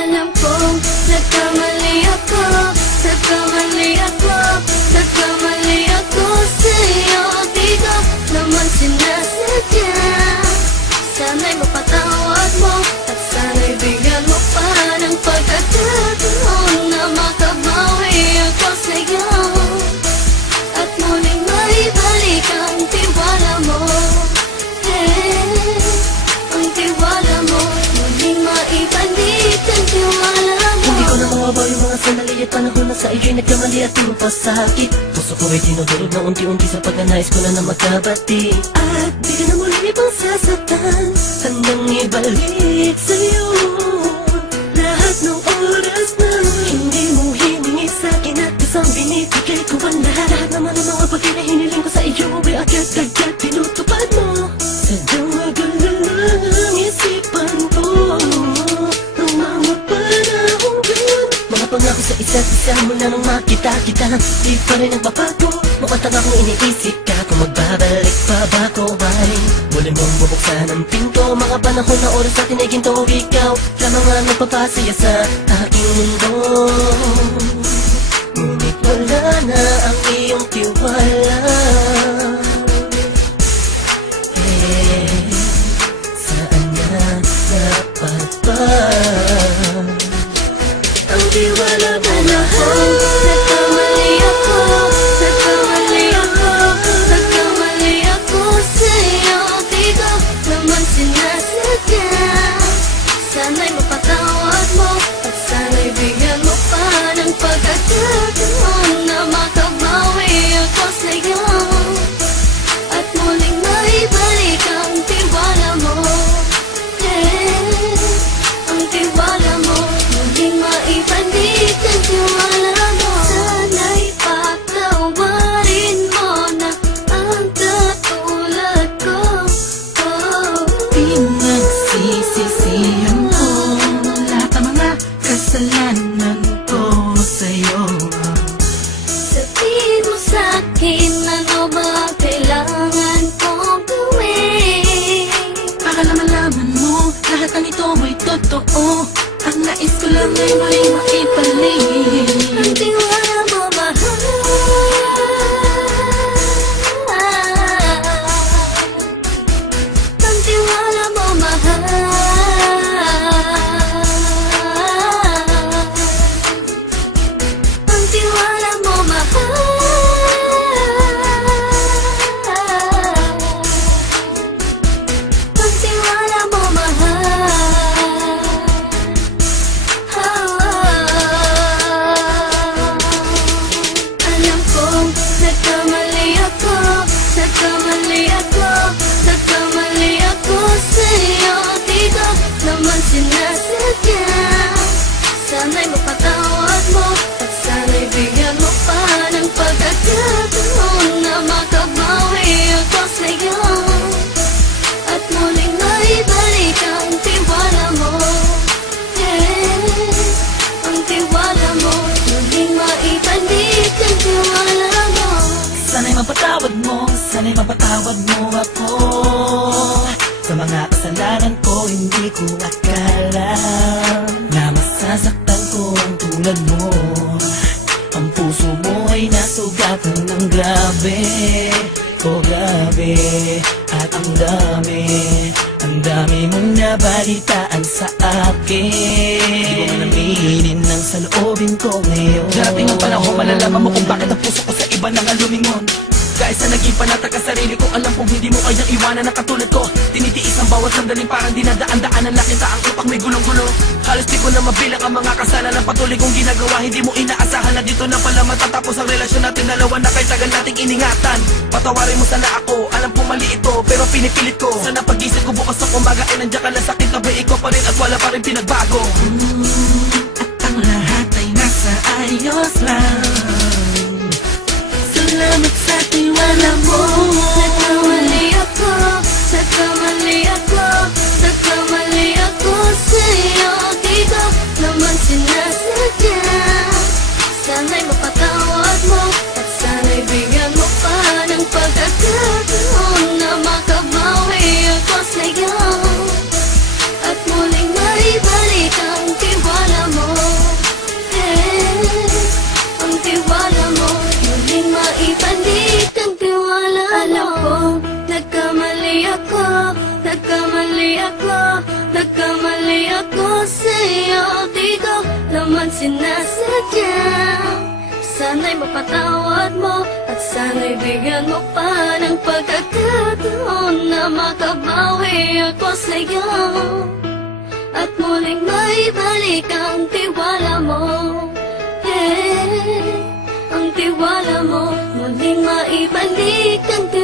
Alam kong nagkamali ako, nagkamali ako, nagkamali ako sa'yo. Di ko naman sinasadya. Sana'y mapatawad mo at sana'y bigyan mo pa ng pagkakataon na makabawi ako sa'yo at muling maibalik ang tiwala mo. Ang tiwala mo, muling maibalik ang tiwala mo. Hindi ko na mawabaw yung mga sandali at panahon na sa iyo'y nagkamali at di mo pasakit. Puso ko ay dinudurog na unti-unti sa pagkanais ko na magkabati. At di ka na muli ibang sasaktan, handang ibalik sa'yo lahat ng oras na hindi mo hiningi sa'kin at isang binibigay ko ang lahat naman ang mga bagay na hiniling ko sa iyo ay agad-agad tinutupad mo. Sadyang magulo lang isipan ko ng mga panahon yun. Mga pangako sa isa't isa mula nung makita kita, di pa rin nagbabago. Mukhang akong iniisip ka kung magbabalik pa ba ko ay muli mong bubuksan ang pinto. Mga panahon na oras natin ay ginto, ikaw lamang ang nagpapasaya sa aking mundo. Ngunit wala na ang iyong tiwala. Saan na dapat ba ang tiwala mo mahal? Nagkamali ako, nagkamali ako, nagkamali ako sa'yo. Di ko naman sinasadya. Sana'y mapatawad mo at sana'y bigyan mo pa ng pagkakataon na makabawi ako sa'yo at muling maibalik ang tiwala mo. Ang tiwala mo, muling maibalik ang tiwala mo. Sana'y patawarin mo na ang katulad ko. Pinagsisisihan ko lahat ng mga kasalanan ko sa'yo. Sabihin mo sa'kin ano ba ang kailangan kong gawin Para malaman mo lahat ng ito ay totoo. Ang nais ko lang ay may maibalik ang tiwala mo mahal. Ang tiwala mo mahal. Ang tiwala mo mahal. Ang tiwala mo mahal. Alam kong nagkamali ako, nagkamali ako, nagkamali ako sa'yo. Di ko naman sinasadya. Sana'y mapatawad mo at sana'y bigyan mo pa ng pagkakataon na makabawi ako sa'yo at muling maibalik ang tiwala mo. Ang tiwala mo, muling maibalik ang tiwala mo. Sana'y mapatawad mo, sana'y mapatawad mo ako sa mga kasalanan ko. Hindi ko akala na masasaktan ko ang tulad mo. Ang puso mo ay nasugatan ng grabe, oh grabe. At ang dami mong nabalitaan sa akin. Di ko man aminin ang saloobin ko ngayon. Darating ang panahon, malalaman mo kung bakit ang puso ko sa iba nang alumingon. Dahil sa naging panatag ka sarili ko, alam kong hindi mo kayang iwanan na katulad ko. Tinitiis ang bawat sandaling parang dinadaan-daanan lang kita. Ang utak may gulong-gulo. Halos di ko na mabilang ang mga kasalanan patuloy kong ginagawa. Hindi mo inaasahan na dito na pala matatapos ang relasyon natin dalawa na kay tagal nating iningatan. Patawarin mo sana ako, alam kong mali ito pero pinipilit ko. Sana pag-isip ko bukas ng umaga ay nandiyan ka na sakit na ba ikaw pa rin at wala pa rin pinagbago. At ang lahat ay nasa ayos lang. Salamat sa tiwala mo. Nagkamali ako, nagkamali ako, nagkamali ako sa'yo. Di ko naman sinasadya. Sana'y mapatawad mo at sana'y bigyan mo pa ng pagkakataon na makabawi ako sa'yo at muling maibalik ang tiwala Nagkamali ako sa'yo. Di ko naman sinasadya. Sana'y mapatawad mo at sana'y bigyan mo pa ng pagkakataon na makabawi ako sa'yo. At muling maibalik ang tiwala mo. Ang tiwala mo, muling maibalik ang tiwala mo.